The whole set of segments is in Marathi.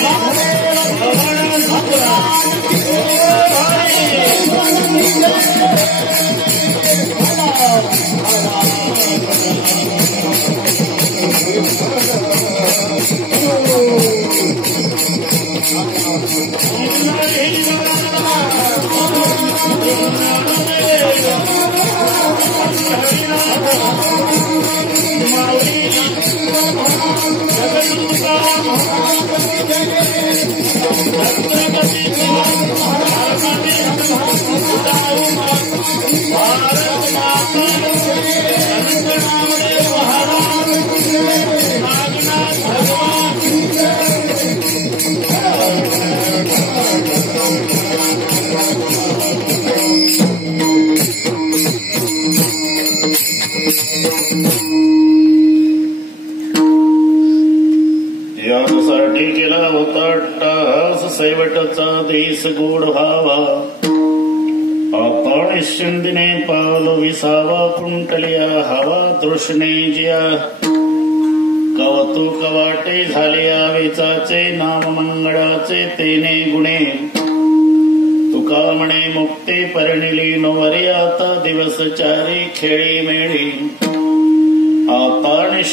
Thank you. देश गोड व्हावा आता निश्चिंतीने पावलो विसावा कुंटलिया हवा तृष्णे जिया कवतुक वाटे झाले वेचाचे नाम मंगळाचे तेने गुणे तुका म्हणे मुक्ते परिणिली नवरी आता दिवस चारी खेळी मेळी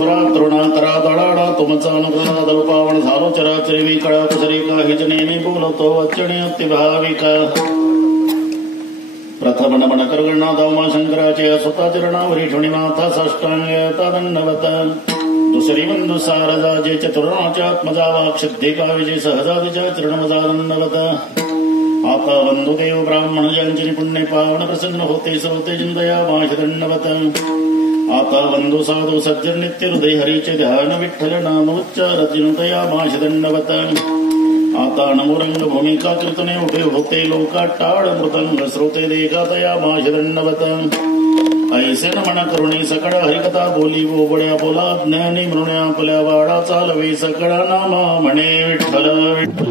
ज्ञानेश्वरा तरुणातरा दडाडा तुमचा अनुग्रहा दलपावण झालो चराचरी मी कळा कुसरी बोलतो वचने अतिभाविका. प्रथम नमन करगणा दामा शंकराचे स्वतः चरणावरी ठुणीनाथा माथा दंडवत दुसरी बंधु सारदा जे चतुर्णाच्या आत्मजा वाक्षिद्धिका विजय सहजादिच्या चरणमजानवत आता बंधुदेव ब्राह्मण ज्यांची पुण्य पावन प्रसन्न होते सवते चिंतया माश आता बंधू साधू सज्जन नित्य हृदय हरीचे ध्यान विठ्ठल नाम माशदंडवत आता नमुरंग भूमिका कीर्तने उभे होते लोका टाळ मृदंग श्रोते देखातया माशदंडवत ऐसे न म्हणा करुणी सकळ हरिकथा बोली बोबड्या बोला ज्ञानी मृण्या आपल्या वाडा चालवे सकळा नामा म्हणे विठ्ठल विठ्ठल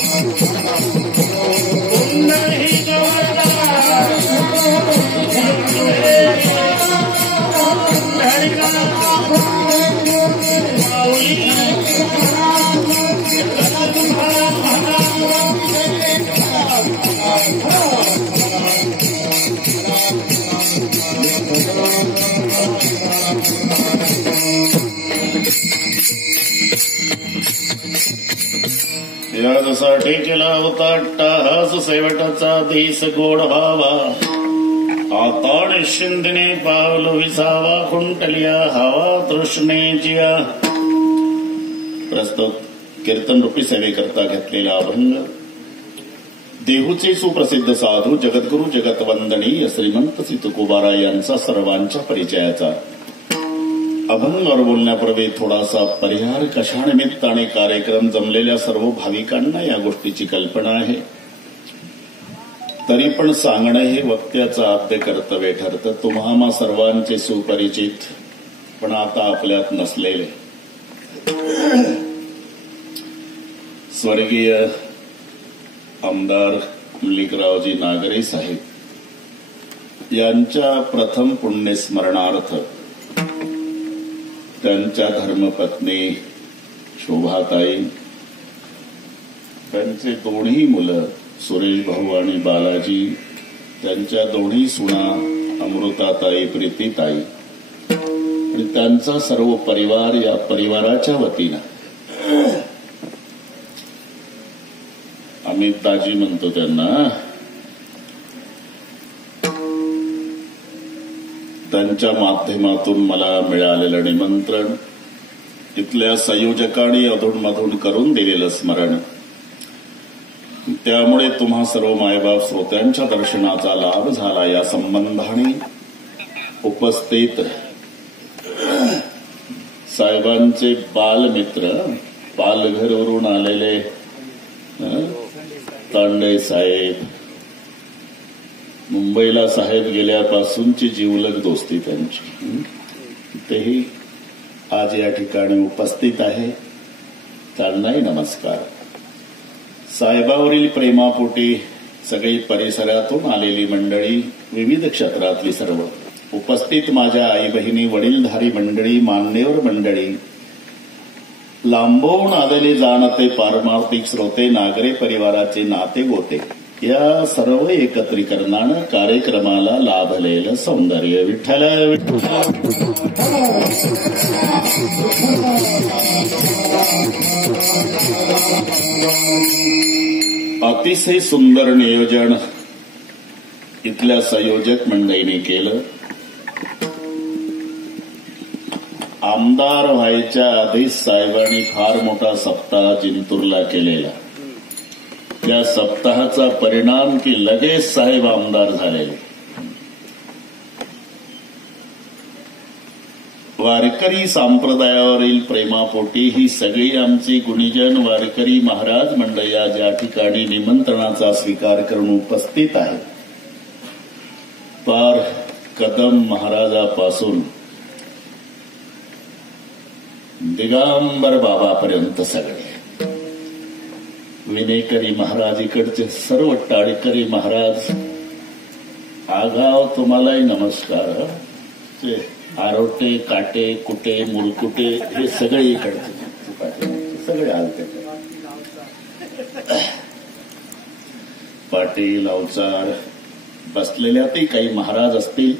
यासाठी केला होता टाहास सेवटाचा धीस गोड व्हावा. आता निश्चिंतीने पावल विसावा खुंटलिया हवा तृष्णेचिया. प्रस्तुत कीर्तन रूपी सेवेकरता घेतलेला अभंग. देहूचे सुप्रसिद्ध साधू जगद्गुरु जगतवंदनीय श्रीमंत सितुकुबारा यांचा सर्वांच्या परिचयाचा. अभंगावर बोलण्यापूर्वी थोडासा परिहार. कशानिमित्त आणि कार्यक्रम जमलेल्या सर्व भाविकांना या गोष्टीची कल्पना आहे? तरी पण सांगणं हे वक्त्याचं आद्य कर्तव्य ठरतं. तुम्हा सर्वांचे सुपरिचित पण आता आपल्यात नसलेले. स्वर्गीय आमदार मल्लिकरावजी नागरे साहेब यांच्या प्रथम पुण्यस्मरणार्थ त्यांच्या धर्मपत्नी शोभाताई त्यांचे दोन्ही मुलं सुरेश भाऊ आणि बालाजी त्यांच्या दोन्ही सुना अमृताताई प्रीतीताई. आणि त्यांचा सर्व परिवार या परिवाराच्या वतीनं. अमित दाजी म्हणतो त्यांना त्यांच्या माध्यमातून मला मिळालेलं निमंत्रण इथल्या संयोजकांनी अधूनमधून करून दिलेलं स्मरण. त्यामुळे तुम्हा सर्व मायबाप श्रोत्यांच्या दर्शनाचा लाभ झाला या संबंधाने. उपस्थित साहेबांचे बालमित्र पालघरवरून आलेले तांडे साहेब मुंबईला साहेब गेल्यापासूनची जीवलग दोस्ती त्यांची. तेही आज या ठिकाणी उपस्थित आहे. त्यांनाही नमस्कार. साहेबावरील प्रेमापोटी सगळी परिसरातून आलेली मंडळी विविध क्षेत्रातली सर्व उपस्थित माझ्या आई बहिणी वडीलधारी मंडळी मान्यवर मंडळी लांबवून आलेले जाणते पारमार्थिक श्रोते नागरे परिवाराचे नाते गोते या सर्व एकत्रीकरणानं कार्यक्रमाला लाभलेलं सौंदर्य विठ्ठल अतिशय सुंदर नियोजन इथल्या संयोजक मंडळीने केलं. आमदार व्हायच्या आधीच साहेबांनी फार मोठा सप्ताह जिंतूरला केलेला. त्या सप्ताहाचा परिणाम की लगेच साहेब आमदार झाले. वारकरी संप्रदायावरील प्रेमापोटी ही सगळी आमची गुणीजन वारकरी महाराज मंडळ या ज्या ठिकाणी निमंत्रणाचा स्वीकार करून उपस्थित आहे पार कदम महाराजापासून दिगांबर बाबापर्यंत सगळे. विनयकरी महाराज इकडचे सर्व टाळेकरी महाराज. आगाव तुम्हालाही नमस्कार. ते आरोटे काटे कुटे मुलकुटे हे सगळे इकडचे. सगळे आलते. पाटील अवचार बसलेल्यातही काही महाराज असतील.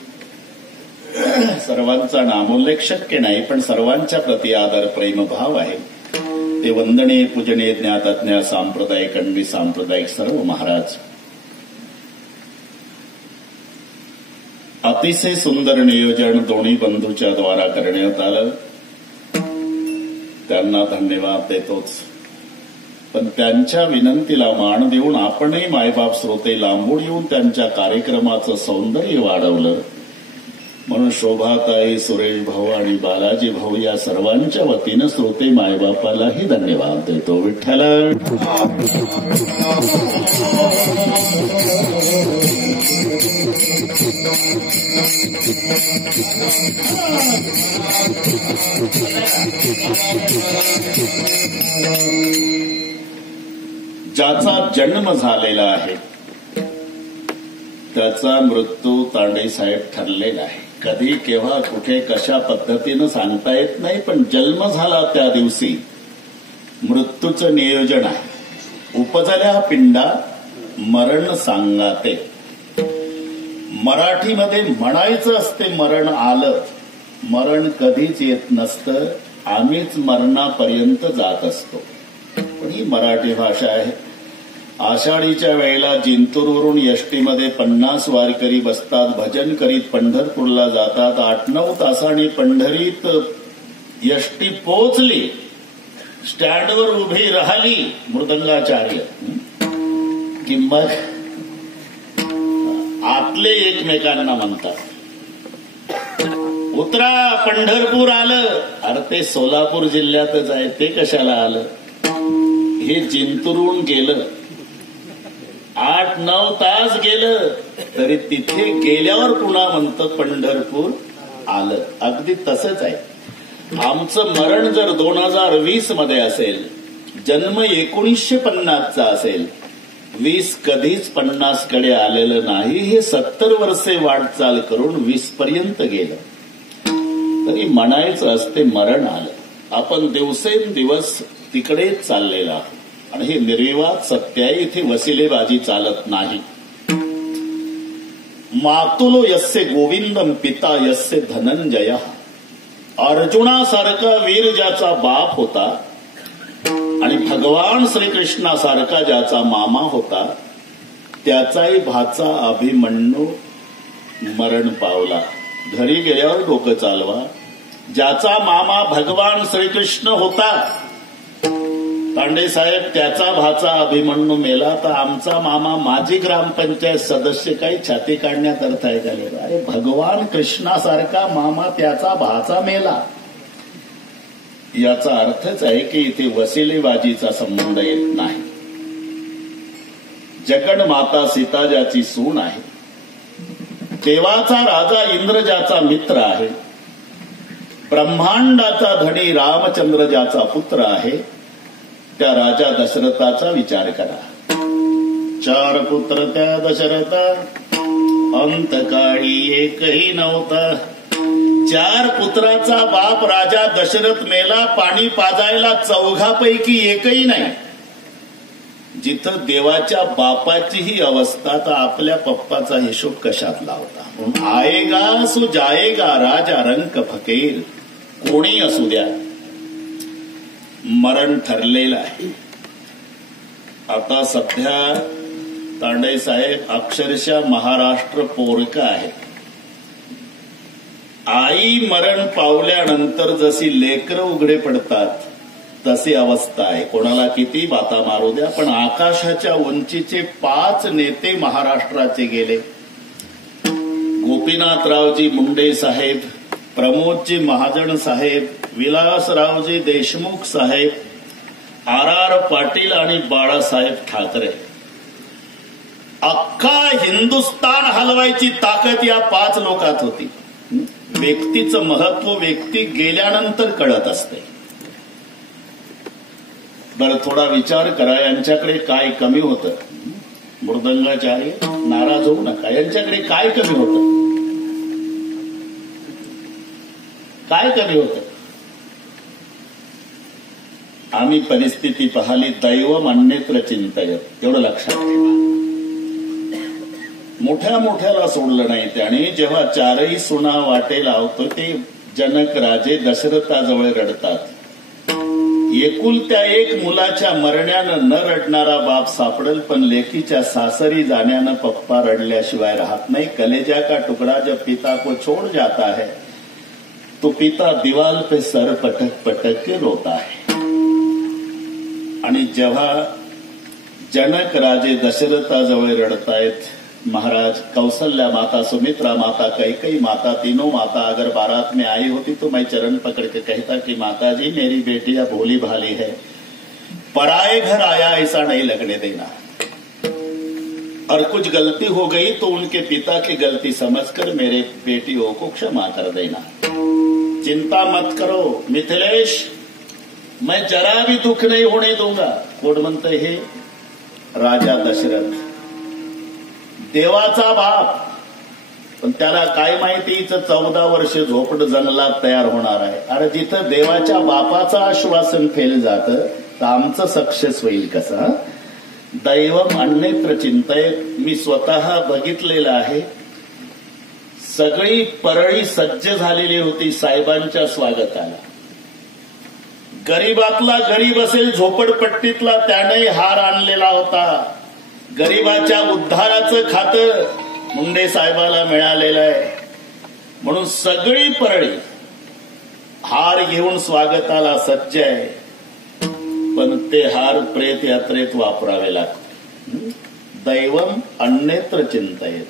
सर्वांचा नामोल्लेख शक्य नाही पण सर्वांच्या प्रति आदर प्रेमभाव आहे. ते वंदने पूजने ज्ञात अज्ञात सांप्रदायिक अण्वी सांप्रदायिक सर्व महाराज. अतिशय सुंदर नियोजन दोन्ही बंधूच्या द्वारा करण्यात आलं. त्यांना धन्यवाद देतोच. पण त्यांच्या विनंतीला मान देऊन आपणही मायबाप श्रोते लांबून येऊन त्यांच्या कार्यक्रमाचं सौंदर्य वाढवलं. म्हणून शोभाताई सुरेश भाऊ आणि बालाजी भाऊ या सर्वांच्या वतीनं श्रोते मायबापालाही धन्यवाद देतो. विठ्ठल! ज्याचा जन्म झालेला आहे त्याचा मृत्यू तांडेसाहेब ठरलेला आहे. कधी केव्हा कुठे कशा पद्धतीनं सांगता येत नाही पण जन्म झाला त्या दिवशी मृत्यूचं नियोजन आहे. उपजल्या पिंडा मरण सांगाते मराठीमध्ये म्हणायचं असते मरण आलं. मरण कधीच येत नसतं आम्हीच मरणापर्यंत जात असतो. पण ही मराठी भाषा आहे. आषाढीच्या वेळेला जिंतूरवरून यष्टीमध्ये पन्नास वारकरी बसतात भजन करीत पंढरपूरला जातात. आठ नऊ तासांनी पंढरीत यष्टी पोचली स्टँडवर उभी राहिली मृदंगाचार्य. कि मग आतले एकमेकांना म्हणतात. उतरा पंढरपूर आलं. अरे ते सोलापूर जिल्ह्यातच आहे ते कशाला आलं? हे जिंतूरून गेलं. आठ नऊ तास गेलं. तरी तिथे गेल्यावर पुन्हा म्हणतं पंढरपूर आलं. अगदी तसंच आहे. आमचं मरण जर दोन हजार वीसमध्ये असेल जन्म एकोणीसशे पन्नासचा असेल वीस कधीच पन्नासकडे आलेलं नाही हे सत्तर वर्षे वाटचाल करून वीस पर्यंत गेलं. तरी म्हणायचं असते मरण आलं. आपण दिवसेंदिवस तिकडेच चाललेला आहोत. आणि हे निर्विवाद सत्याय इथे वसिलेबाजी चालत नाही. मातुलो यस्य गोविंदम पिता यस्य धनंजय. अर्जुनासारखा वीर ज्याचा बाप होता आणि भगवान श्रीकृष्णासारखा ज्याचा मामा होता त्याचाही भाचा अभिमन्यू मरण पावला. घरी गेल्यावर डोकं चालवा. ज्याचा मामा भगवान श्रीकृष्ण होता तांडे साहेब त्याचा भाचा अभिमन्यू मेला तर आमचा मामा माजी ग्रामपंचायत सदस्य काही छाती काढण्यात अर्थ आहे का अरे भगवान कृष्णासारखा मामा त्याचा भाचा मेला. याचा अर्थच आहे की इथे वसिलेबाजीचा संबंध येत नाही. जगन माता सीता ज्याची सून आहे. देवाचा राजा इंद्रजाचा मित्र आहे. ब्रह्मांडाचा धनी रामचंद्र ज्याचा पुत्र आहे. त्या राजा दशरथाचा विचार करा. चार पुत्र त्या दशरथा अंतकाळी एकही नव्हता. चार पुत्राचा बाप राजा दशरथ मेला पाणी पाजायला चौघापैकी एकही नाही. जिथं देवाच्या बापाची ही अवस्था तर आपल्या पप्पाचा हिशोब कशात लावता आएगा सो जाएगा राजा रंक फकेर. कोणी असू द्या. मरण ठरलेलं आहे. आता सध्या तांडे साहेब अक्षरशः महाराष्ट्र पोरक आहे आई मरण पावल्यानंतर जशी लेकरं उघडे पडतात तशी अवस्था आहे. कोणाला किती बाता मारू द्या पण आकाशाच्या उंचीचे पाच नेते महाराष्ट्राचे गेले. गोपीनाथरावजी मुंडे साहेब प्रमोदजी महाजन साहेब विलासरावजी देशमुख साहेब आर आर पाटील आणि बाळासाहेब ठाकरे. अख्खा हिंदुस्तान हलवायची ताकद या पाच लोकात होती. व्यक्तीचं महत्त्व व्यक्ती गेल्यानंतर कळत असते. बरं थोडा विचार करा यांच्याकडे काय कमी होतं? मृदंगाचार्य नाराज होऊ नका. यांच्याकडे काय कमी होतं? काय कमी होतं? आम्ही परिस्थिती पाहिली दैव मान्य चिंतय. एवढं लक्षात ठेवा. मोठ्या मोठ्याला सोडलं नाही त्याने. जेव्हा चारही सुना वाटे लावतो ते जनक राजे दशरथाजवळ रडतात. एकुलत्या एक मुलाच्या मरण्यानं न रडणारा बाप सापडल पण लेकीच्या सासरी जाण्यानं पप्पा रडल्याशिवाय राहत नाही. कलेजा का टुकड़ा जब पिता को छोड़ जाता है? तो पिता दीवाल पे सर पटक पटक के रोता है। जेव्हा जनक राजे दशरथाजवळ रडतायत महाराज कौशल्या माता, सुमित्रा माता कई कई माता, तीनों माता अगर बारात में आई होती तो मैं चरण पकड़ के कहता कि माता जी, मेरी बेटिया भोली भाली है। पराए घर आया, ऐसा नहीं लगने देना। और कुछ गलती हो गई तो उनके पिता की गलती समझकर मेरे बेटियों को क्षमा कर देना। चिंता मत करो मिथिलेश। मैं जरा भी दुख नहीं होने दूंगा कोण म्हणतंय हे राजा दशरथ। देवाचा बाप पण त्याला काय माहिती चौदा वर्ष झोपड जंगलात तयार होणार आहे. अरे जिथं देवाच्या बापाचं आश्वासन फेल जातं तर आमचं सक्सेस होईल कसं दैव अन्यत्र चिंतय मी स्वतः बघितलेलं आहे. सगळी परळी सज्ज झालेली होती साहेबांच्या स्वागताला. गरीबातला गरीब असेल झोपडपट्टीतला त्याने हार आणलेला होता. गरीबाच्या उद्धाराचं खातं मुंडे साहेबाला मिळालेलं आहे. म्हणून सगळी परळी हार घेऊन स्वागताला सज्ज आहे. पण ते हार प्रेत यात्रेत वापरावे लागते. दैवम अन्यत्र चिंता येत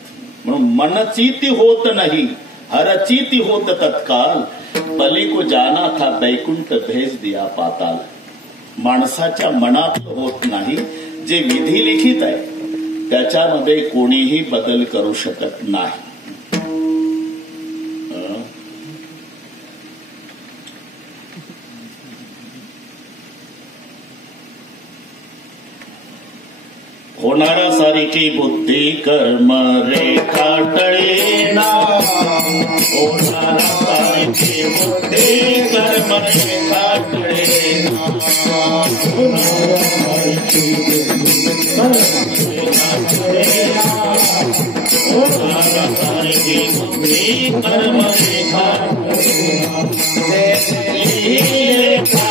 म्हणून मनचिती होत नाही हरचिती होत तत्काल. बली को जाना था बैकुंठ भेज दिया पाताल. माणसाच्या मनात होत नाही जे विधी लिखित आहे त्याच्यामध्ये कोणीही बदल करू शकत नाही. होणारा सारिकी बुद्धी कर्म रेखा टळेना होणारा सारिकी बुद्धी कर्म रेखा टळेना होणारा सारिकी बुद्धी कर्म रेखा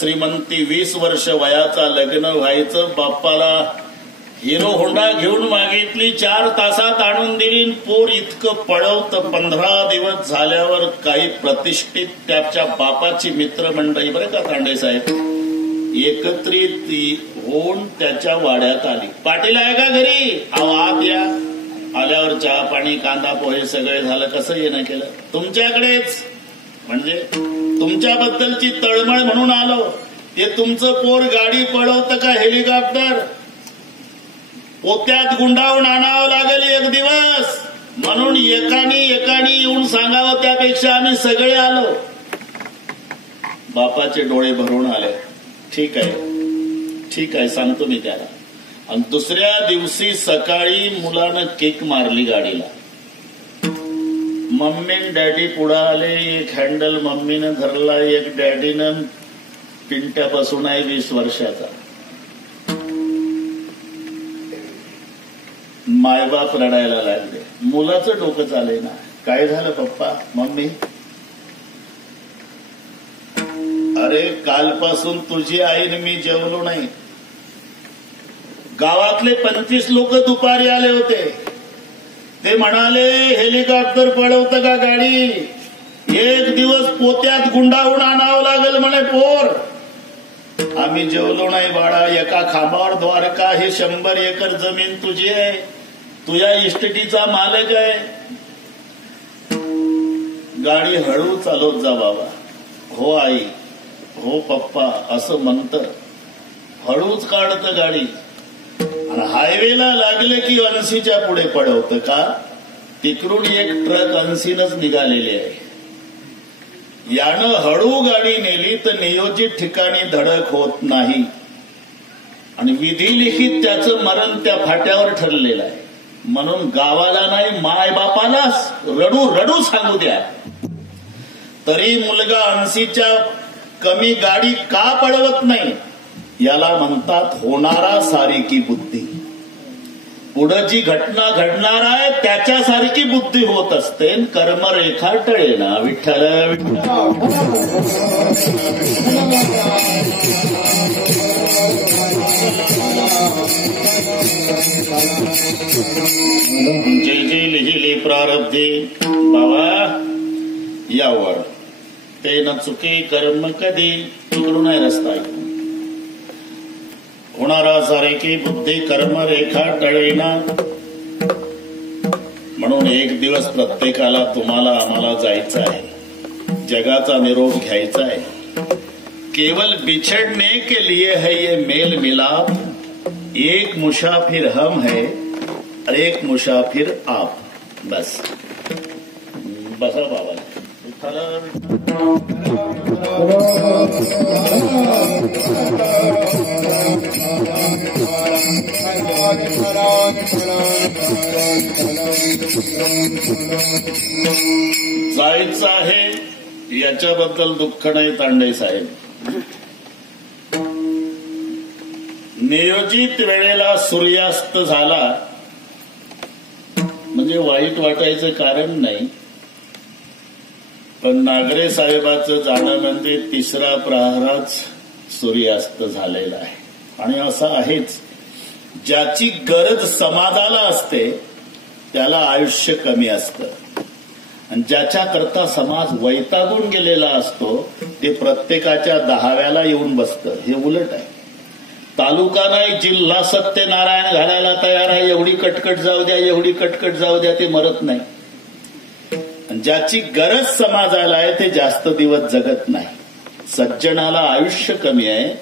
श्रीमंती वीस वर्ष वयाचा लग्न व्हायचं बाप्पाला हिरो होंडा घेऊन मागितली चार तासात आणून दिली पोर इतकं पळवत पंधरा दिवस झाल्यावर काही प्रतिष्ठित त्याच्या बापाची मित्रमंडळी. बरं का तांडे साहेब? एकत्रित होऊन त्याच्या वाड्यात आली. पाटील आहे का घरी? अहो आत या. आल्यावर चहा पाणी कांदा पोहे सगळे झालं कसं येणं केलं? तुमच्याकडेच. म्हणजे तुमच्याबद्दलची तळमळ म्हणून आलो. ते तुमचं पोर गाडी पळवतं का हेलिकॉप्टर? पोत्यात गुंडावून आणावं लागेल एक दिवस. म्हणून एकानी एकानी येऊन सांगावं त्यापेक्षा आम्ही सगळे आलो. बापाचे डोळे भरून आले. ठीक आहे. ठीक आहे सांगतो मी त्याला. आणि दुसऱ्या दिवशी सकाळी मुलानं केक मारली गाडीला. मम्मी डॅडी पुढे आले एक हँडल मम्मीनं धरला एक डॅडीनं पिंट्यापासून आहे वीस वर्षाचा. मायबाप रडायला लागले. मुलाचं डोकं चाले ना काय झालं पप्पा मम्मी? अरे कालपासून तुझी आईने मी जेवलो नाही. गावातले पंचवीस लोक दुपारी आले होते. ते म्हणाले हेलिकॉप्टर पळवतं का गाडी? एक दिवस पोत्यात गुंडाहून आणावं लागेल म्हणे पोर. आम्ही जेवलो नाही बाळा एका खांबावर द्वारका हे शंभर एकर जमीन तुझी आहे. तुझ्या इस्टेटीचा मालक आहे. गाडी हळू चालवत जा बाबा. हो आई हो पप्पा असं म्हणत. हळूच काढत गाडी. आणि हायवेला लागले की अनसीच्या पुढे पडवतं का? तिकडून एक ट्रक अन्सीनच निघालेली आहे. यानं हळू गाडी नेली तर नियोजित ठिकाणी धडक होत नाही. आणि विधिलिखित त्याचं मरण त्या फाट्यावर ठरलेलं आहे. म्हणून गावाला नाही मायबापालाच रडू रडू सांगू द्या. तरी मुलगा अनसीच्या कमी गाडी का पळवत नाही? याला म्हणतात होणारा सारिकी बुद्धी. पुढे जी घटना घडणार आहे त्याच्यासारखी बुद्धी होत असते कर्मरेखा टळेना विठ्ठल विठ्ठल. जे जे लिहिले प्रारब्धे. बाबा यावर. ते न चुके कर्म कधी करू नाही रस्ता ऐकून. होणारा सारे बुद्धी कर्म रेखा टळेना. म्हणून एक दिवस प्रत्येकाला तुम्हाला आम्हाला जायचं आहे. जगाचा निरोप घ्यायचा आहे. केवल बिछड़ने के लिए है ये मेल मिलाप. एक मुसाफिर हम है और एक मुसाफिर आप. बस. बसा बाबा जायचं आहे याच्याबद्दल दुःख नाही तांडे साहेब. नियोजित वेळेला सूर्यास्त झाला म्हणजे वाईट वाटायचं कारण नाही. पण नागरे साहेबाचं जाणं म्हणजे तिसरा प्रहाराच सूर्यास्त झालेला आहे. आणि असं आहेच ज्याची गरज समाजाला असते त्याला आयुष्य कमी असतं. आणि ज्याच्या करता समाज वैतागून गेलेला असतो ते प्रत्येकाच्या दहाव्याला येऊन बसतं. हे उलट आहे. तालुका नाही जिल्हा सत्यनारायण घालायला तयार आहे एवढी कटकट जाऊ द्या एवढी कटकट जाऊ द्या ते मरत नाही. ज्याची गरज समाजाला आहे ते जास्त दिवस जगत नाही. सज्जनाला आयुष्य कमी आहे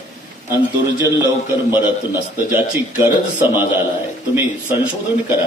आणि दुर्जन लवकर मरत नसतं. ज्याची गरज समाजाला आहे तुम्ही संशोधन करा.